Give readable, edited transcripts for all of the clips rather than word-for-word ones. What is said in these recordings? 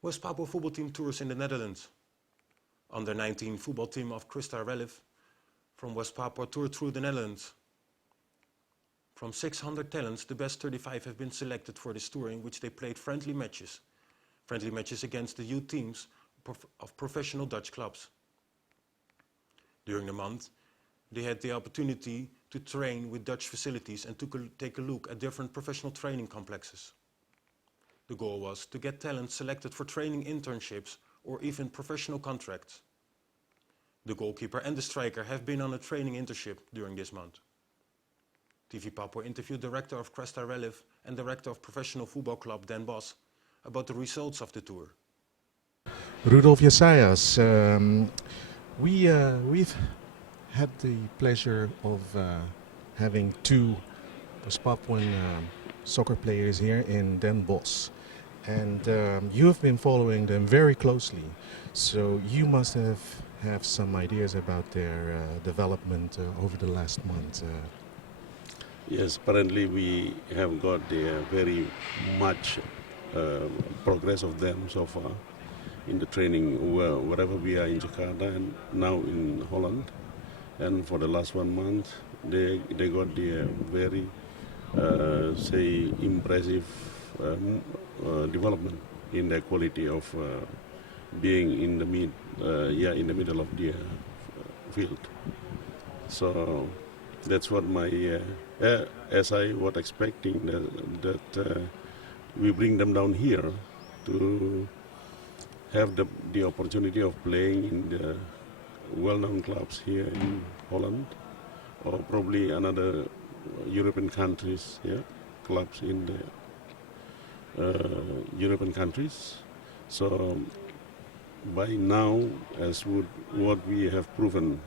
West Papua football team tours in the Netherlands. Under 19 football team of Christa Relif from West Papua toured through the Netherlands. From 600 talents, the best 35 have been selected for this tour in which they played friendly matches against the youth teams of professional Dutch clubs. During the month, they had the opportunity to train with Dutch facilities and to take a look at different professional training complexes. The goal was to get talent selected for training internships or even professional contracts. The goalkeeper and the striker have been on a training internship during this month. TV Papua interviewed director of Cresta Relif and director of professional football club Den Bosch about the results of the tour. Rudolf Jasayas, we've had the pleasure of having two West Papuan soccer players here in Den Bosch, and you have been following them very closely, so you must have some ideas about their development over the last month. Yes, apparently we have got very much progress of them so far in the training wherever we are in Jakarta and now in Holland. And for the last 1 month, they got the very impressive development in the quality of being in the middle of the field. So that's what as I was expecting that we bring them down here to have the opportunity of playing in the well-known clubs here in Holland or probably another European countries, clubs in the European countries. So by now, as what we have proven,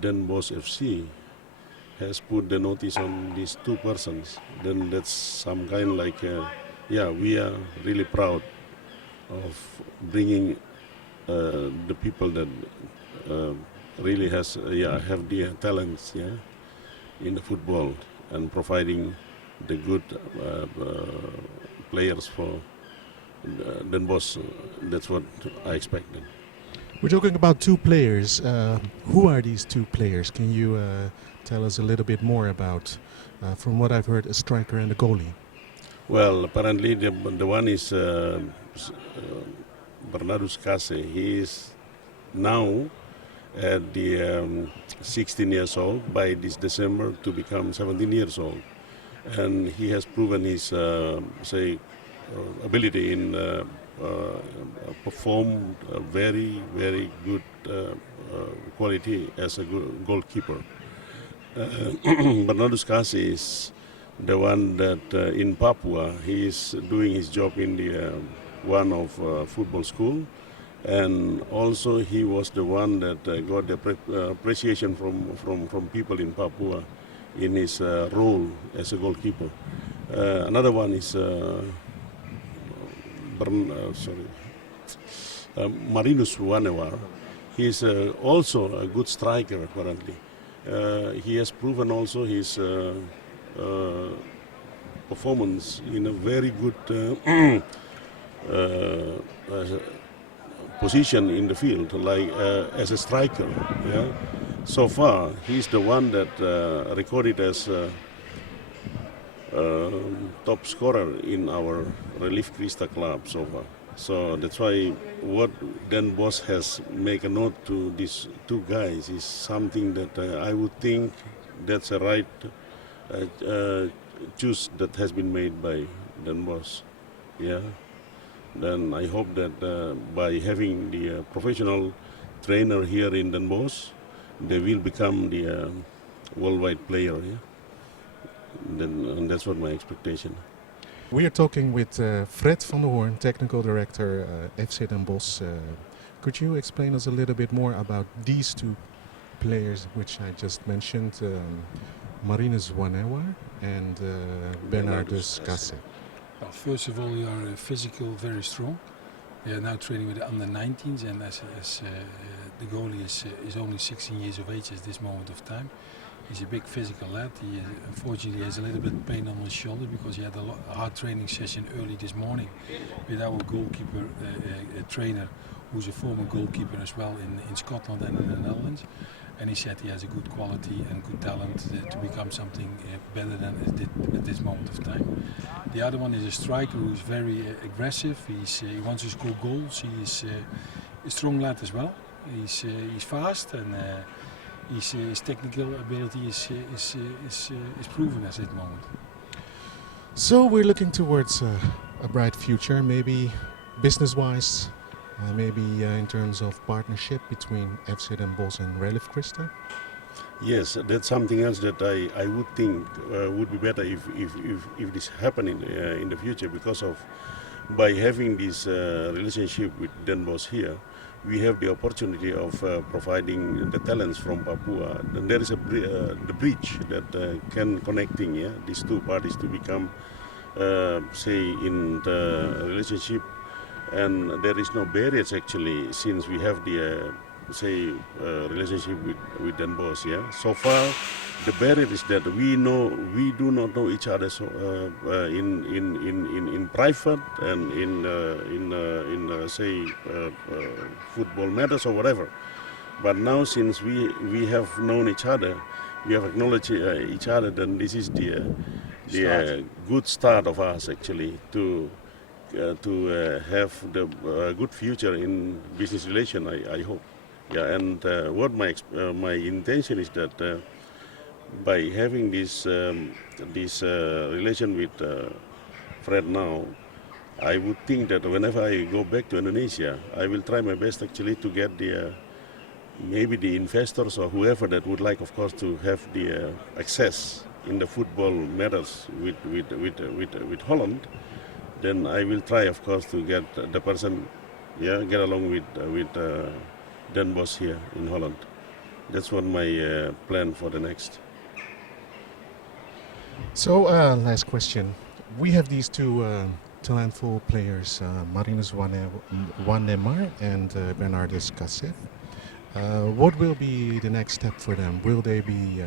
Den Bosch FC has put the notice on these two persons, then that's some kind like, we are really proud of bringing the people that really have the talents in the football and providing the good players for Den Bosch. That's what I expected. We're talking about two players. Who are these two players? Can you tell us a little bit more about, from what I've heard, a striker and a goalie? Well, apparently the one is Bernardus Kase. He is now at the 16 years old, by this December to become 17 years old. And he has proven his ability in perform a very, very good quality as a goalkeeper. Bernardus Kase is the one that in Papua, he is doing his job in the one of football school, and also he was the one that got the appreciation from people in Papua in his role as a goalkeeper. Another one is Marinus Wanewar. He is also a good striker apparently. He has proven also his performance in a very good position in the field, like as a striker. So far, he's the one that recorded as top scorer in our Relief Krista club so far. So that's why what Den Bosch has make a note to these two guys is something that I would think that's a right choice that has been made by Den Bosch. Then I hope that by having the professional trainer here in Den Bosch, they will become the worldwide player. And that's what my expectation. We are talking with Fred van der Hoorn, Technical Director, FC Den Bosch. Could you explain us a little bit more about these two players which I just mentioned, Marinus Wanewar and Bernardus Kase? Well, first of all, we are physical, very strong. We are now training with the under-19s, and as the goalie is only 16 years of age at this moment of time. He's a big physical lad. He unfortunately has a little bit of pain on his shoulder because he had a hard training session early this morning with our goalkeeper trainer, who's a former goalkeeper as well in Scotland and in the Netherlands. And he said he has a good quality and good talent to become something better than it did at this moment of time. The other one is a striker who's very aggressive. He wants to score goals. He's a strong lad as well. He's fast and his technical ability is proven at this moment. So we're looking towards a bright future, maybe business-wise, maybe in terms of partnership between FC Den Bosch and Relif Christa. Yes, that's something else that I would think would be better if this happened in the future, because of by having this relationship with Den Bosch here, we have the opportunity of providing the talents from Papua. And there is the bridge that can connecting these two parties to become, say, in the relationship, and there is no barriers actually, since we have the relationship with Den Bosch. Yeah, so far the barrier is that we do not know each other in private and in football matters or whatever. But now, since we have known each other, we have acknowledged each other, then this is the good start of us actually to have the good future in business relation. I hope. Yeah, and what my intention is that by having this relation with Fred now, I would think that whenever I go back to Indonesia, I will try my best actually to get maybe the investors or whoever that would like, of course, to have the access in the football matters with Holland. Then I will try, of course, to get the person, get along with Den Bosch here in Holland. That's what my plan for the next. So last question. We have these two talentful players, Marinus Wannemar and Bernardus Kassev. What will be the next step for them? Will they be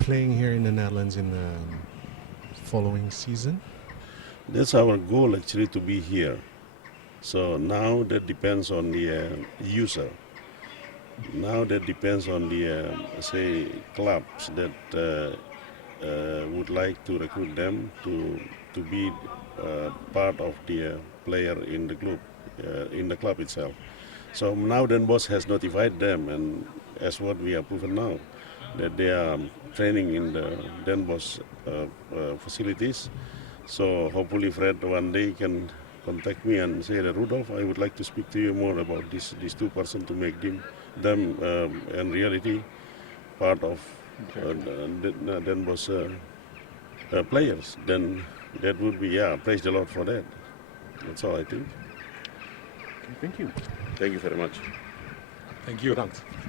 playing here in the Netherlands in the following season? That's our goal actually, to be here. So now that depends on the user. Now that depends on the clubs that would like to recruit them to be part of the player in the club itself. So now Den Bosch has notified them, and as what we have proven now, that they are training in the Den Bosch facilities. So hopefully Fred one day can contact me and say that, Rudolf, I would like to speak to you more about these two persons to make them in reality part of Den Bosch players. Then that would be, praise the Lord for that. That's all I think. Thank you. Thank you very much. Thank you. Bedankt.